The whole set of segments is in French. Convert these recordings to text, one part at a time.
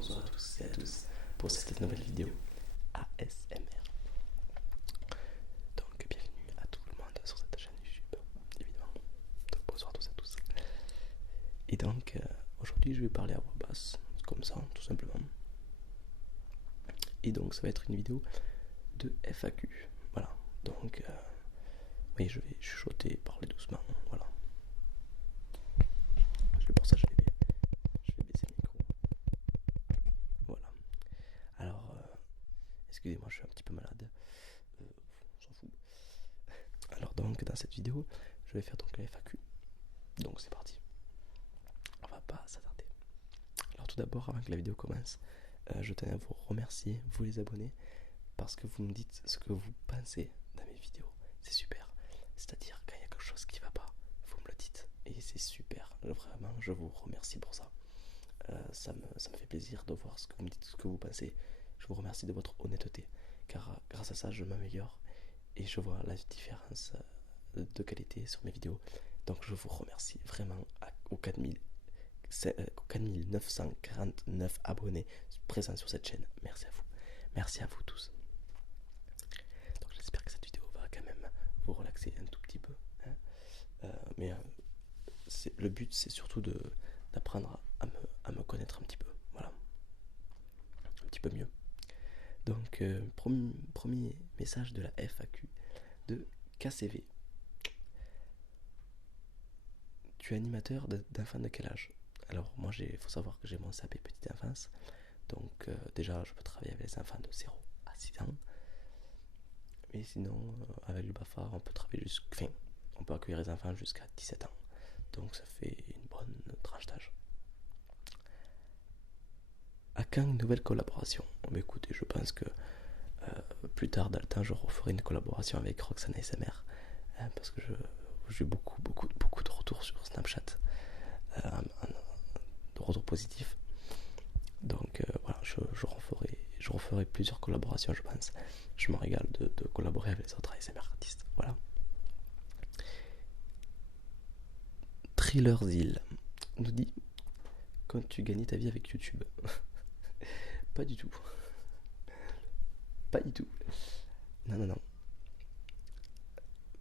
bonsoir à tous et à tous pour cette nouvelle vidéo ASMR. Donc bienvenue à tout le monde sur cette chaîne YouTube, évidemment. Donc bonsoir à tous et à tous. Et donc aujourd'hui je vais parler à voix basse, comme ça, tout simplement. Et donc ça va être une vidéo de FAQ. Voilà, donc oui, je vais chuchoter, parler doucement, voilà. Pour ça je vais baisser le micro. Voilà. Alors, excusez-moi, je suis un petit peu malade. On s'en fout. Alors donc, dans cette vidéo, je vais faire donc la FAQ. Donc c'est parti. On va pas s'attarder. Alors tout d'abord, avant que la vidéo commence, je tenais à vous remercier, vous les abonnés, parce que vous me dites ce que vous pensez dans mes vidéos. C'est super. C'est-à-dire, quand il y a quelque chose qui va pas, vous me le dites. Et c'est super. Vraiment, je vous remercie pour ça. Ça me fait plaisir de voir ce que vous me dites, ce que vous pensez. Je vous remercie de votre honnêteté, car grâce à ça, je m'améliore et je vois la différence de qualité sur mes vidéos. Donc je vous remercie vraiment aux 4949 abonnés présents sur cette chaîne. Merci à vous. Merci à vous tous. Donc j'espère que cette vidéo va quand même vous relaxer un tout petit peu. Hein, mais le but c'est surtout d'apprendre à me connaître un petit peu. Voilà. Un petit peu mieux. Donc premier message de la FAQ de KCV. Tu es animateur d'enfants de quel âge? Alors moi il faut savoir que j'ai mon CAP petite enfance. Donc déjà je peux travailler avec les enfants de 0 à 6 ans. Mais sinon avec le BAFA on peut travailler on peut accueillir les enfants jusqu'à 17 ans. Donc ça fait une bonne tranche d'âge. À quand une nouvelle collaboration? Mais écoutez, je pense que plus tard dans le temps je referai une collaboration avec Roxane ASMR, hein, parce que j'ai beaucoup de retours sur Snapchat, de retours positifs. Donc voilà, je referai plusieurs collaborations, je pense. Je me régale de collaborer avec les autres ASMR artistes. Voilà. Thrillerzil nous dit: quand tu gagnais ta vie avec YouTube? Pas du tout. Pas du tout. Non.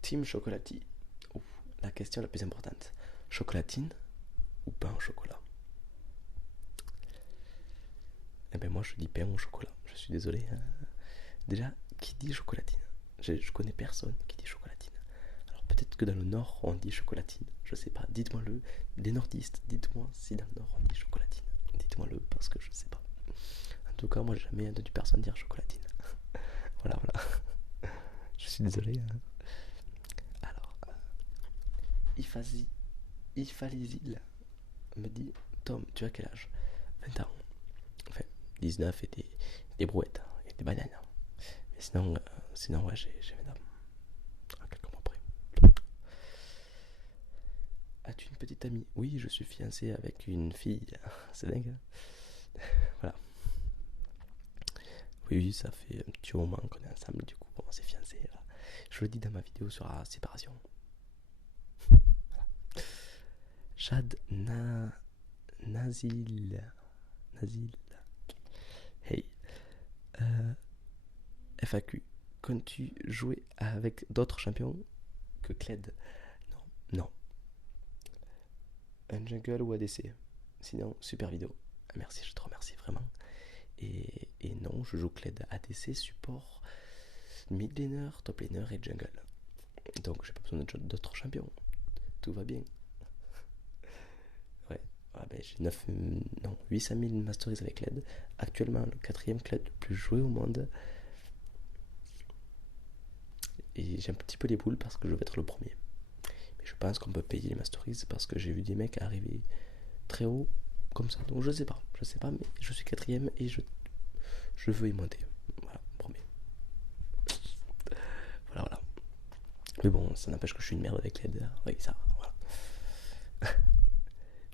Team Chocolati. Oh, la question la plus importante. Chocolatine ou pain au chocolat? Eh ben moi je dis pain au chocolat. Je suis désolé. Hein. Déjà, qui dit chocolatine? Je connais personne qui dit chocolatine. Alors peut-être que dans le nord on dit chocolatine. Je sais pas. Dites-moi le. Les nordistes, dites-moi si dans le nord on dit chocolatine. Dites-moi le parce que je sais pas. En tout cas, moi j'ai jamais entendu personne dire chocolatine. voilà. Je suis désolé. Hein. Alors, Ifalizil me dit: Tom, tu as quel âge? 20 ans. Enfin, 19 et des brouettes et des bananes. Mais sinon ouais, j'ai 20 ans. À quelques mois près. As-tu une petite amie? Oui, je suis fiancé avec une fille. C'est dingue. Voilà. Oui, ça fait un petit moment qu'on est ensemble, du coup, on s'est fiancé. Là. Je le dis dans ma vidéo sur la séparation. Voilà. Jade Nazil. Hey. FAQ. Comptes-tu jouer avec d'autres champions que Kled? Non. Un jungle ou ADC? Sinon, super vidéo. Merci, je te remercie vraiment. Et non, je joue Kled ADC, support, mid laner, top laner et jungle. Donc j'ai pas besoin d'autres champions. Tout va bien. Ouais. Ah ben, j'ai 800 000 masteries avec Kled. Actuellement, le 4ème Kled le plus joué au monde. Et j'ai un petit peu les boules parce que je vais être le premier. Mais je pense qu'on peut payer les masteries parce que j'ai vu des mecs arriver très haut comme ça. Donc je sais pas, mais je suis 4ème et je veux y monter. Voilà, premier. Voilà. Mais bon, ça n'empêche que je suis une merde avec l'aide. Oui, ça, voilà.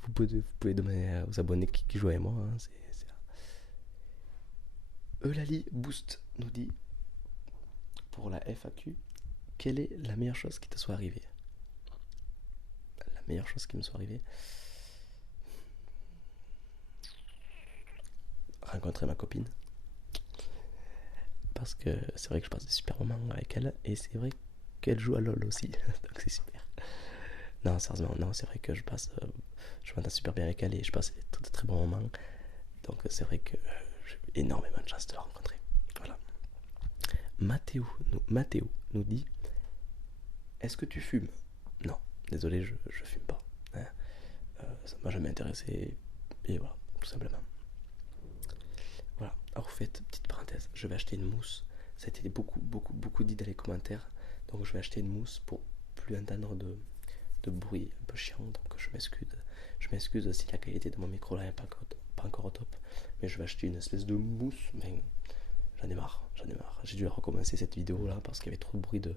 Vous pouvez demander aux abonnés qui jouent avec moi. Hein, c'est... Eulalie Boost nous dit, pour la FAQ, quelle est la meilleure chose qui te soit arrivée? La meilleure chose qui me soit arrivée? rencontrer ma copine. Parce que c'est vrai que je passe des super moments avec elle. Et c'est vrai qu'elle joue à LoL aussi. Donc c'est super. Non, sérieusement, non, c'est vrai que je m'entends super bien avec elle et je passe des très, très bons moments. Donc c'est vrai que j'ai énormément de chance de la rencontrer. Voilà. Mathéo nous dit: est-ce que tu fumes? Non, désolé, je fume pas. Hein. Ça m'a jamais intéressé. Et voilà, tout simplement. Voilà. Alors, vous faites, petite parenthèse, je vais acheter une mousse. Ça a été beaucoup dit dans les commentaires. Donc, je vais acheter une mousse pour plus entendre de bruit un peu chiant. Donc, je m'excuse. Je m'excuse si la qualité de mon micro là n'est pas encore au top. Mais je vais acheter une espèce de mousse. Mais j'en ai marre. J'ai dû recommencer cette vidéo là parce qu'il y avait trop de bruit de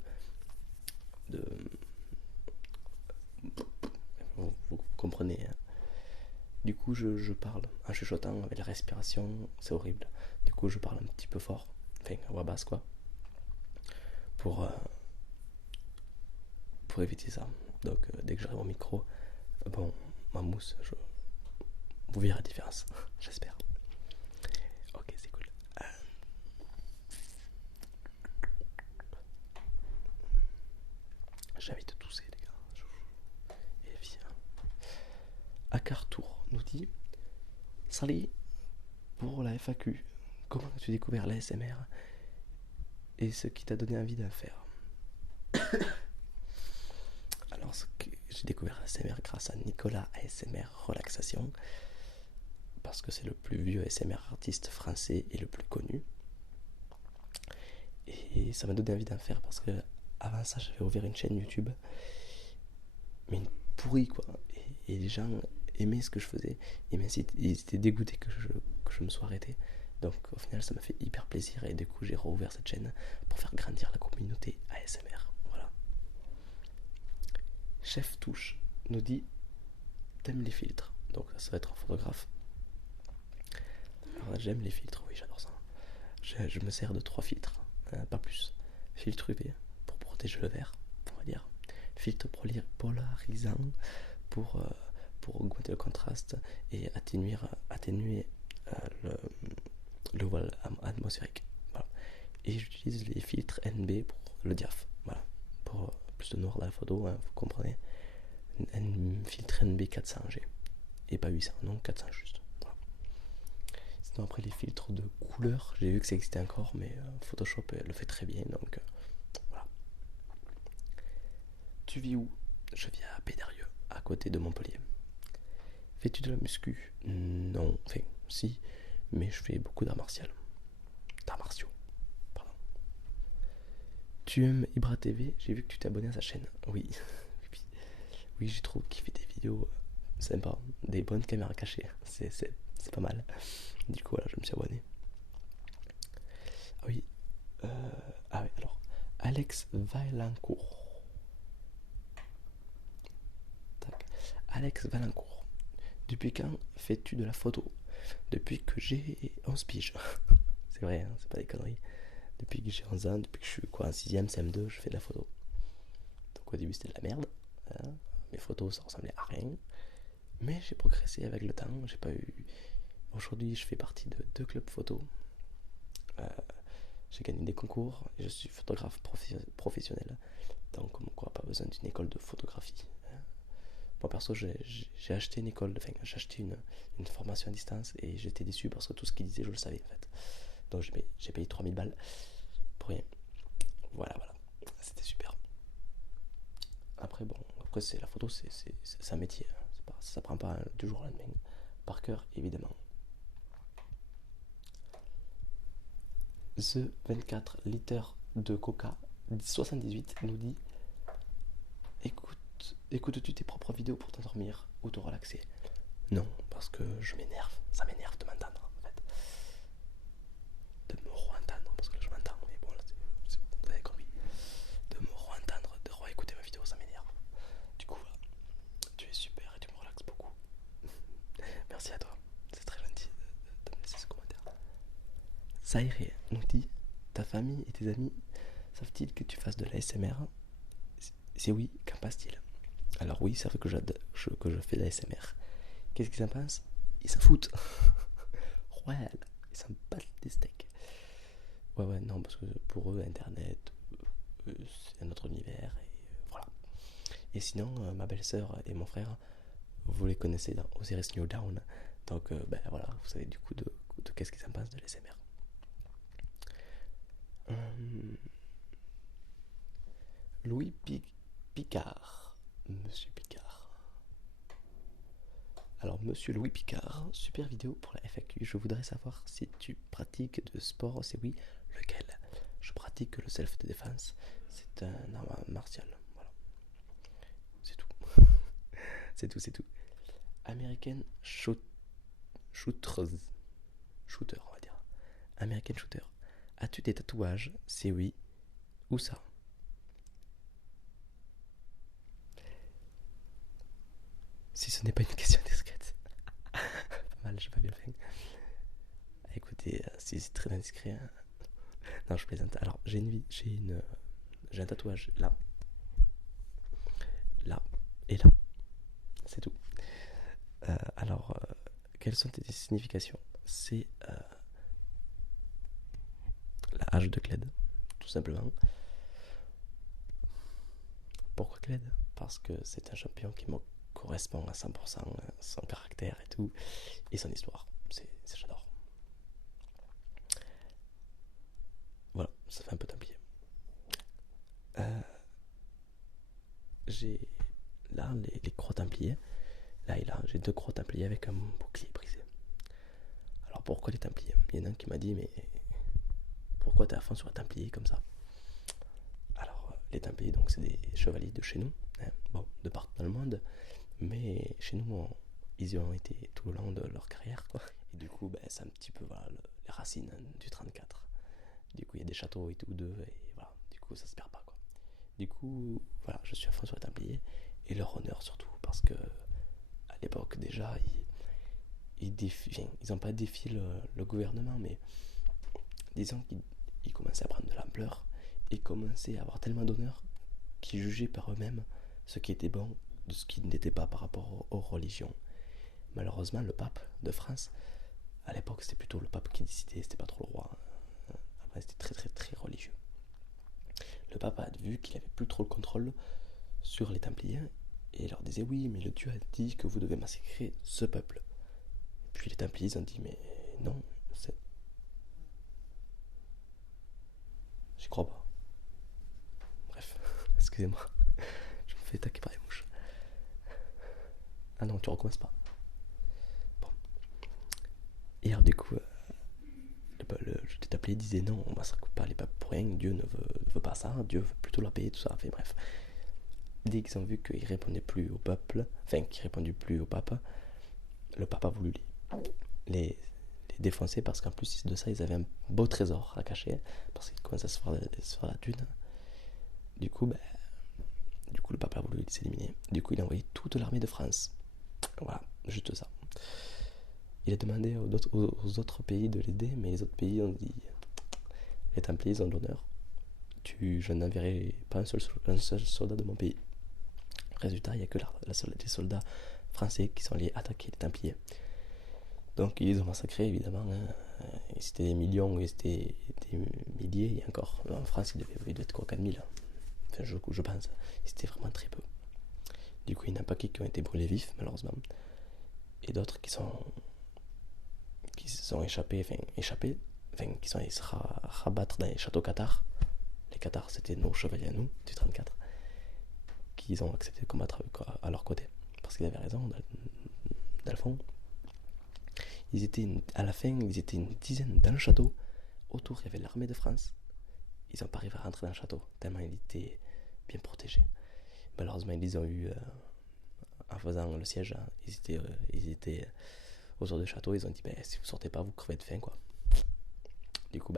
vous comprenez, hein. Du coup, je parle en chuchotant avec la respiration, c'est horrible. Du coup, je parle un petit peu fort, enfin, à voix basse, quoi, pour, pour éviter ça. Donc, dès que j'aurai mon micro, bon, ma mousse, vous verrez la différence, j'espère. Ok, c'est cool. J'invite à tousser, les gars. Et viens. Akartour nous dit: salut, pour la FAQ, comment as-tu découvert l'ASMR et ce qui t'a donné envie d'en faire? Alors, j'ai découvert l'ASMR grâce à Nicolas ASMR Relaxation, parce que c'est le plus vieux ASMR artiste français et le plus connu. Et ça m'a donné envie d'en faire parce que avant ça, j'avais ouvert une chaîne YouTube, mais une pourrie, quoi. Et les gens aimaient ce que je faisais. Ils étaient dégoûtés que je me sois arrêté. Donc au final, ça m'a fait hyper plaisir et du coup, j'ai rouvert cette chaîne pour faire grandir la communauté ASMR. Voilà. Chef Touche nous dit: t'aimes les filtres? Donc ça va être un photographe. Alors j'aime les filtres, oui, j'adore ça. Je me sers de 3 filtres, pas plus. Filtre UV pour protéger le verre, on va dire. Filtre polarisant pour augmenter le contraste et atténuer le voile atmosphérique. Voilà. Et j'utilise les filtres NB pour le diaph. Voilà. Pour plus de noir dans la photo, hein, vous comprenez. Un filtre NB 400G. Et pas 800, non, 400 juste. Voilà. Sinon, après, les filtres de couleur, j'ai vu que ça existait encore, mais Photoshop le fait très bien, donc voilà. Tu vis où? Je vis à Pédarieux, à côté de Montpellier. Fais-tu de la muscu? Non, enfin, si, mais je fais beaucoup d'arts martiaux. D'arts martiaux, pardon. Tu aimes Ibra TV? J'ai vu que tu t'es abonné à sa chaîne. Oui, oui, j'ai trouvé qu'il fait des vidéos sympas, des bonnes caméras cachées. C'est pas mal. Du coup, voilà, je me suis abonné. Ah oui, ah oui, alors, Alex Vaillancourt. Tac. Alex Vaillancourt. Depuis quand fais-tu de la photo? Depuis que j'ai 11 piges. C'est vrai, hein, c'est pas des conneries. Depuis que j'ai 11 ans, depuis que je suis en 6ème, CM2, je fais de la photo. Donc au début c'était de la merde. Hein. Mes photos ça ressemblait à rien. Mais j'ai progressé avec le temps. J'ai pas eu. Aujourd'hui je fais partie de 2 clubs photo. J'ai gagné des concours et je suis photographe professionnel. Donc comme quoi pas besoin d'une école de photographie. Moi perso j'ai acheté une école, enfin j'ai acheté une formation à distance et j'étais déçu parce que tout ce qu'il disait je le savais en fait. Donc j'ai payé 3000 balles pour rien. Voilà, c'était super. Après c'est la photo, c'est un métier, hein. Ça prend pas du jour au lendemain. Par cœur évidemment. The 24 litres de coca 78 nous dit: écoutes-tu tes propres vidéos pour t'endormir ou te relaxer? Non, parce que ça m'énerve de m'entendre en fait. De me re-entendre, parce que là je m'entends, mais bon là vous avez compris. De me re-entendre, de re-écouter ma vidéo, ça m'énerve. Du coup voilà, tu es super et tu me relaxes beaucoup. Merci à toi, c'est très gentil de me laisser ce commentaire. Saïré nous dit: ta famille et tes amis savent-ils que tu fasses de l'ASMR? Si oui, qu'en passe-t-il? Alors oui, ils savent que je fais de l'ASMR. Qu'est-ce qu'ils en pensent? Ils s'en foutent. Ouais, ils Ça me passe des steaks. Ouais, non, parce que pour eux, Internet, c'est un autre univers. Et voilà. Et sinon, ma belle-sœur et mon frère, vous les connaissez dans Osiris New Dawn. Donc, voilà, vous savez du coup de qu'est-ce qu'ils en pensent de l'ASMR. Louis Picard. Monsieur Picard. Alors, monsieur Louis Picard, super vidéo pour la FAQ. Je voudrais savoir si tu pratiques de sport. C'est oui, lequel? Je pratique le self-défense. C'est un art martial. Voilà. C'est tout. c'est tout. American Shooter, on va dire. American Shooter. As-tu des tatouages? C'est oui. Où ça? Si ce n'est pas une question discrète. Pas mal, j'ai pas bien fait. Écoutez, si c'est très indiscret. Hein. Non, je plaisante. Alors, j'ai un tatouage là, là et là. C'est tout. Alors, quelles sont tes significations? C'est la hache de Kled, tout simplement. Pourquoi Kled? Parce que c'est un champion qui me correspond à 100%, son caractère et tout, et son histoire. J'adore. Voilà, ça fait un peu templier. J'ai là les croix templiers. Là et là, j'ai 2 croix templiers avec un bouclier brisé. Alors pourquoi les templiers? Il y en a un qui m'a dit, mais pourquoi t'es à fond sur les templiers comme ça? Alors, les templiers, donc, c'est des chevaliers de chez nous, hein, bon, de partout dans le monde, mais chez nous, ils y ont été tout au long de leur carrière, quoi. Et du coup, c'est un petit peu voilà, les racines du 34. Du coup, il y a des châteaux et tout d'eux, et voilà, du coup, ça se perd pas, quoi. Du coup, voilà, je suis à fond sur les templiers, et leur honneur surtout, parce que à l'époque, déjà, ils n'ont pas défié le gouvernement, mais disons qu'ils commençaient à prendre de l'ampleur et commençaient à avoir tellement d'honneur qu'ils jugeaient par eux-mêmes ce qui était bon de ce qui n'était pas par rapport aux religions. Malheureusement, le pape de France, à l'époque, c'était plutôt le pape qui décidait, c'était pas trop le roi. Après, c'était très très très religieux. Le pape a vu qu'il avait plus trop le contrôle sur les Templiers et leur disait oui, mais le Dieu a dit que vous devez massacrer ce peuple. Puis les Templiers ont dit mais non, j'y crois pas. Bref, excusez-moi, je me fais attaquer par les mouches. Ah non, tu recommences pas. Bon. Et alors du coup, le Templier disait non, on massacre pas les peuples pour rien, Dieu ne veut pas ça, Dieu veut plutôt la paix, tout ça. Enfin bref. Dès qu'ils ont vu qu'ils répondaient plus au peuple, enfin qu'ils répondaient plus au pape, le pape a voulu les défoncer parce qu'en plus de ça, ils avaient un beau trésor à cacher parce qu'ils commençaient à se faire la thune. Du coup, le pape a voulu les éliminer. Du coup, il a envoyé toute l'armée de France. Voilà, juste ça. Il a demandé aux autres pays de l'aider, mais les autres pays ont dit les Templiers ils ont de l'honneur. Je n'enverrai pas un seul soldat de mon pays. Résultat, il n'y a que les soldats français qui sont allés attaquer les Templiers. Donc ils ont massacré évidemment. Hein. C'était des millions et c'était des milliers et encore. En France, il devait être quoi, 4000. Enfin, je pense. C'était vraiment très peu. Du coup, il y en a un paquet qui ont été brûlés vifs, malheureusement. Et d'autres qui sont échappés, qui sont allés se rabattre dans les châteaux cathares. Les cathares, c'était nos chevaliers à nous, du 34, qui ont accepté de combattre à leur côté. Parce qu'ils avaient raison, dans le fond. À la fin, ils étaient une dizaine dans le château. Autour, il y avait l'armée de France. Ils n'ont pas arrivé à rentrer dans le château, tellement il était bien protégé. Malheureusement, ils les ont eu en faisant le siège. Hein, ils étaient autour du château. Ils ont dit si vous sortez pas, vous crevez de faim, quoi. Du coup,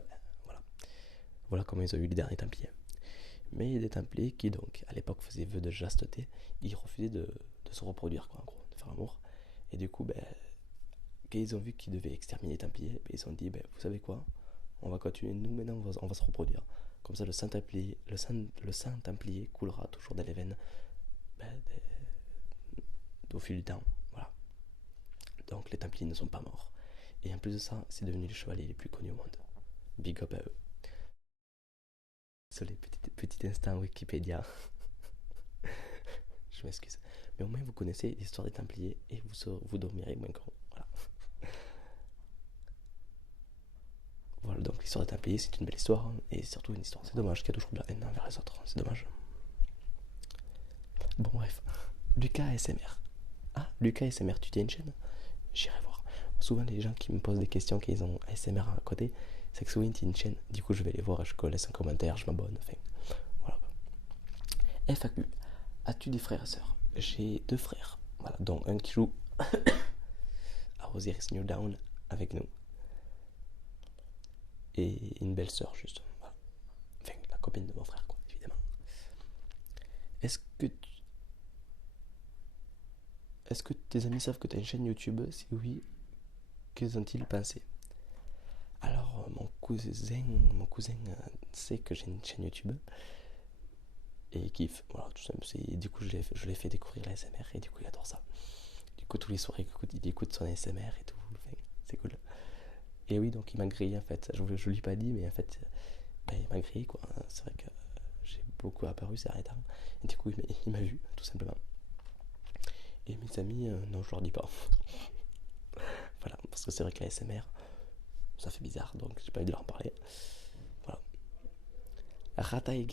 voilà comment ils ont eu les derniers Templiers. Mais il y a des Templiers qui, donc, à l'époque, faisaient vœu de chasteté. Ils refusaient de se reproduire, quoi, en gros, de faire l'amour. Et du coup, quand ils ont vu qu'ils devaient exterminer les Templiers, ils se sont dit, vous savez quoi, on va continuer, nous maintenant on va se reproduire. Comme ça le Saint Templier coulera toujours dans les veines au fil du temps. Voilà. Donc les Templiers ne sont pas morts. Et en plus de ça, c'est devenu les chevaliers les plus connus au monde. Big up à eux. Désolé, petit instant Wikipédia. Je m'excuse. Mais au moins vous connaissez l'histoire des Templiers et vous dormirez moins con. Voilà. Voilà, donc l'histoire des Templiers, c'est une belle histoire, hein, et surtout une histoire. C'est dommage qu'il y a toujours de la haine envers les autres. C'est dommage. Bon, bref. Lucas ASMR. Ah, Lucas ASMR, tu tiens une chaîne? J'irai voir. Souvent, les gens qui me posent des questions, qu'ils ont ASMR à côté, c'est que souvent, tu as une chaîne. Du coup, je vais les voir, je laisse un commentaire, je m'abonne. Enfin, voilà. FAQ. As-tu des frères et sœurs? J'ai 2 frères. Voilà, dont un qui joue à Osiris New Dawn avec nous. Et une belle sœur, juste. Voilà. Enfin, la copine de mon frère, quoi, évidemment. Est-ce que Est-ce que tes amis savent que tu as une chaîne YouTube? Si oui, que ont-ils pensé? Alors, mon cousin sait que j'ai une chaîne YouTube et il kiffe. Voilà, tout simple. Du coup, je l'ai fait découvrir la SMR et du coup, il adore ça. Du coup, tous les soirs, il écoute son ASMR et tout. Enfin, c'est cool. Et oui, donc il m'a grillé en fait. Je ne lui ai pas dit, mais en fait, il m'a grillé quoi. C'est vrai que j'ai beaucoup apparu ces derniers temps. Et du coup, il m'a vu, tout simplement. Et mes amis, non, je leur dis pas. Voilà, parce que c'est vrai que la SMR, ça fait bizarre, donc j'ai pas envie de leur en parler. Voilà. Ratai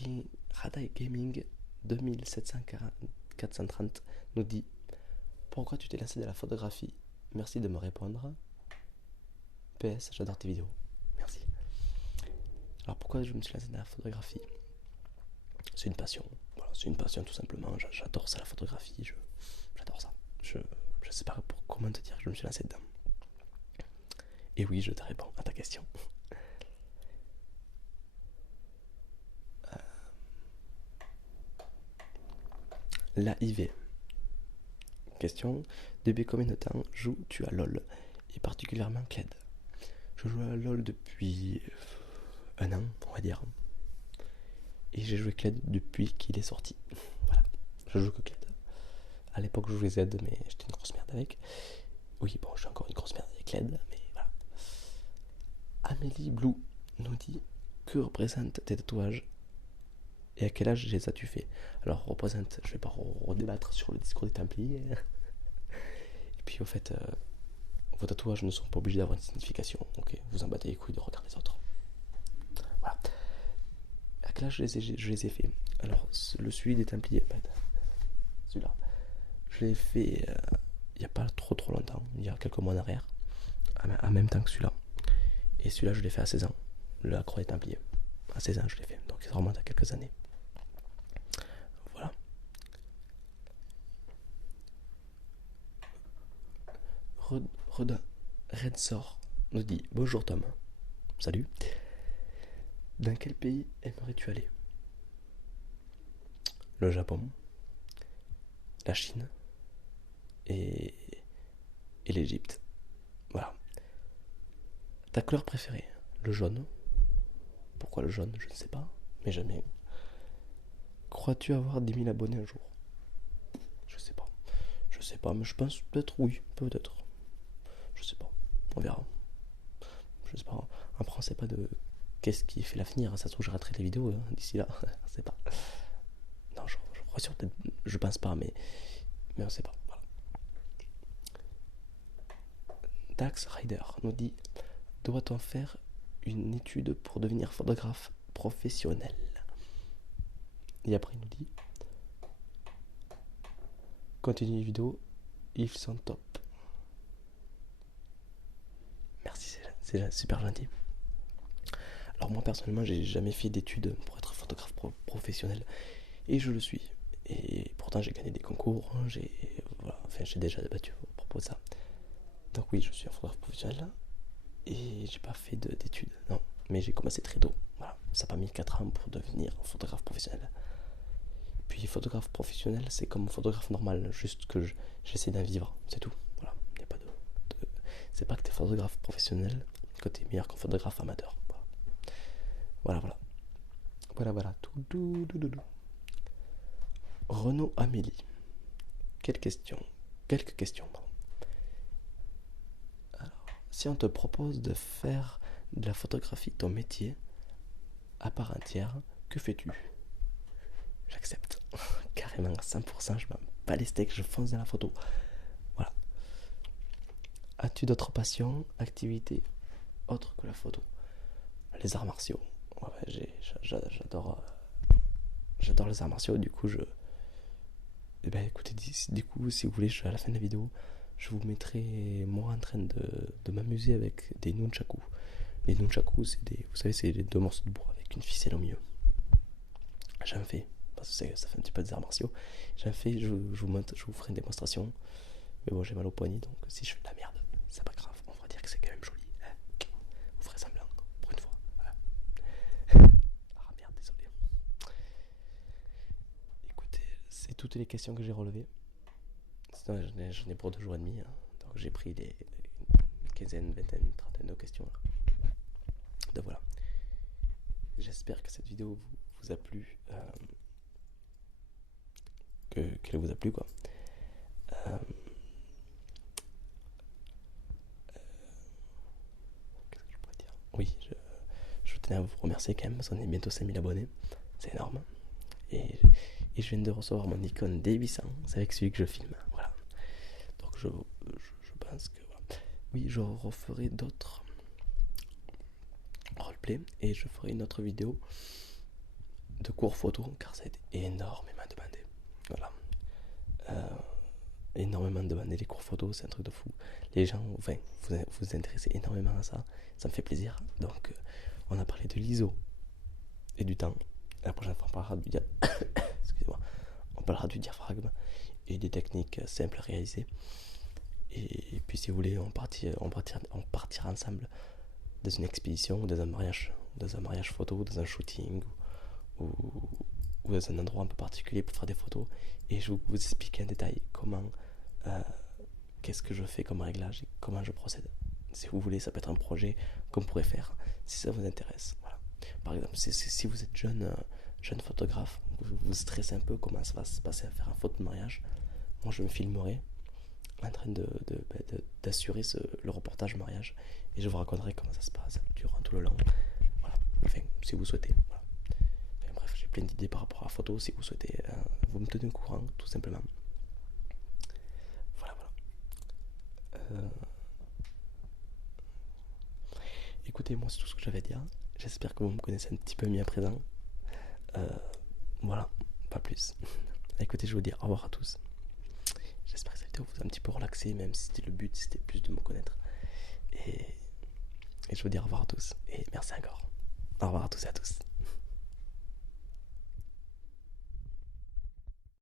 Gaming 2740 nous dit: pourquoi tu t'es lancé de la photographie? Merci de me répondre. PS, j'adore tes vidéos. Merci. Alors pourquoi je me suis lancé dans la photographie? C'est une passion. Voilà, c'est une passion tout simplement. J'adore ça, la photographie. J'adore ça. Je sais pas comment te dire, je me suis lancé dedans. Et oui, je te réponds à ta question. L'AIV. Question: depuis combien de temps joues-tu à LoL et particulièrement Kled? Je joue à LoL depuis 1 an, on va dire. Et j'ai joué Kled depuis qu'il est sorti. Voilà, je joue que Kled. À l'époque, je jouais Z, mais j'étais une grosse merde avec. Oui, bon, je suis encore une grosse merde avec Kled, mais voilà. Amélie Blue nous dit: que représentent tes tatouages et à quel âge les as-tu fait? Alors, représente, je vais pas redébattre sur le discours des Templiers. Et puis, au fait, vos tatouages ne sont pas obligés d'avoir une signification. Ok, vous en battez les couilles de regarder les autres. Voilà. À quel âge je les ai fait? Alors, le suivi des Templiers, celui-là, je l'ai fait il n'y a pas trop longtemps, il y a quelques mois en arrière, en même temps que celui-là. Et celui-là, je l'ai fait à 16 ans, la croix des Templiers. À 16 ans, je l'ai fait, donc ça remonte à quelques années. Voilà. Redsor nous dit: bonjour Tom. Salut. Dans quel pays aimerais-tu aller? Le Japon, la Chine et l'Égypte. Voilà. Ta couleur préférée? Le jaune. Pourquoi le jaune? Je ne sais pas, mais j'aime bien. Crois-tu avoir 10 000 abonnés un jour? Je sais pas. Je sais pas, mais je pense peut-être oui, peut-être. Je sais pas. On verra. Je sais pas. Après, on sait pas de qu'est-ce qui fait l'avenir. Ça se trouve, je raterai les vidéos d'ici là. On sait pas. Non, je crois sûr, peut-être. Je pense pas, mais on sait pas. Voilà. Dax Rider nous dit: doit-on faire une étude pour devenir photographe professionnel? Et après, il nous dit: continue les vidéos, ils sont top. Merci, c'est super gentil. Alors moi personnellement, j'ai jamais fait d'études pour être photographe professionnel et je le suis. Et pourtant j'ai gagné des concours, j'ai déjà débattu à propos de ça. Donc oui, je suis un photographe professionnel et j'ai pas fait d'études, non. Mais j'ai commencé très tôt. Voilà, ça n'a pas mis 4 ans pour devenir photographe professionnel. Puis photographe professionnel, c'est comme photographe normal, juste que j'essaie d'en vivre, c'est tout. Voilà, y a pas de... C'est pas que t'es photographe professionnel que t'es meilleur qu'un photographe amateur. Voilà. Tout. Renaud Amélie. Quelques questions. Alors, si on te propose de faire de la photographie ton métier à part entière, que fais-tu? J'accepte. Carrément à 100%, je m'en bats les steaks, je fonce dans la photo. Voilà. As-tu d'autres passions, activités autres que la photo? Les arts martiaux. Ouais, j'adore les arts martiaux, du coup eh ben, écoutez, du coup, si vous voulez, à la fin de la vidéo, je vous mettrai moi en train de m'amuser avec des nunchakus. Les nunchakus, vous savez, c'est les deux morceaux de bois avec une ficelle au milieu. J'en fais, parce que ça fait un petit peu des arts martiaux. J'en fais, je vous ferai une démonstration. Mais bon, j'ai mal au poignet, donc si je fais de la merde, c'est pas grave. On va dire que c'est quand même joli. Vous ferez semblant, pour une fois. Voilà. Ah merde, désolé. Écoutez, c'est toutes les questions que j'ai relevées. Sinon, j'en ai pour 2 jours et demi. Hein. Donc j'ai pris une quinzaine, vingtaine, trentaine de questions. Là. Donc voilà. J'espère que cette vidéo vous a plu. Qu'elle vous a plu, quoi. Qu'est-ce que je pourrais dire? Oui, je tenais à vous remercier quand même, parce qu'on est bientôt 5000 abonnés. C'est énorme. Et je viens de recevoir mon Nikon D800. C'est avec celui que je filme. Voilà. Donc je pense que... Voilà. Oui, je referai d'autres roleplay et je ferai une autre vidéo de cours photo, car ça a été énormément demandé. Voilà. Énormément demandé les cours photo, c'est un truc de fou. Les gens, enfin, vous intéressez énormément à ça, ça me fait plaisir. Donc, on a parlé de l'ISO et du temps. La prochaine fois, on parlera du excusez-moi, on parlera du diaphragme et des techniques simples à réaliser. Et puis, si vous voulez, on partira ensemble dans une expédition, dans un mariage photo, dans un shooting ou dans un endroit un peu particulier pour faire des photos, et je vais vous expliquer en détail qu'est-ce que je fais comme réglage et comment je procède. Si vous voulez, ça peut être un projet qu'on pourrait faire si ça vous intéresse. Voilà. Par exemple, si vous êtes jeune photographe, vous stressez un peu comment ça va se passer à faire un photo de mariage, moi je me filmerai en train d'assurer le reportage mariage, et je vous raconterai comment ça se passe durant tout le long. Voilà. Enfin, si vous souhaitez. Voilà. Enfin, bref, j'ai plein d'idées par rapport à la photo. Si vous souhaitez, vous me tenez au courant, tout simplement. Voilà. Écoutez, moi c'est tout ce que j'avais à dire. J'espère que vous me connaissez un petit peu mieux à présent. Voilà, pas plus. Écoutez, je vous dis au revoir à tous. J'espère que cette vidéo vous a un petit peu relaxé, même si le but c'était plus de me connaître. Et je vous dis au revoir à tous. Et merci encore. Au revoir à tous et à tous.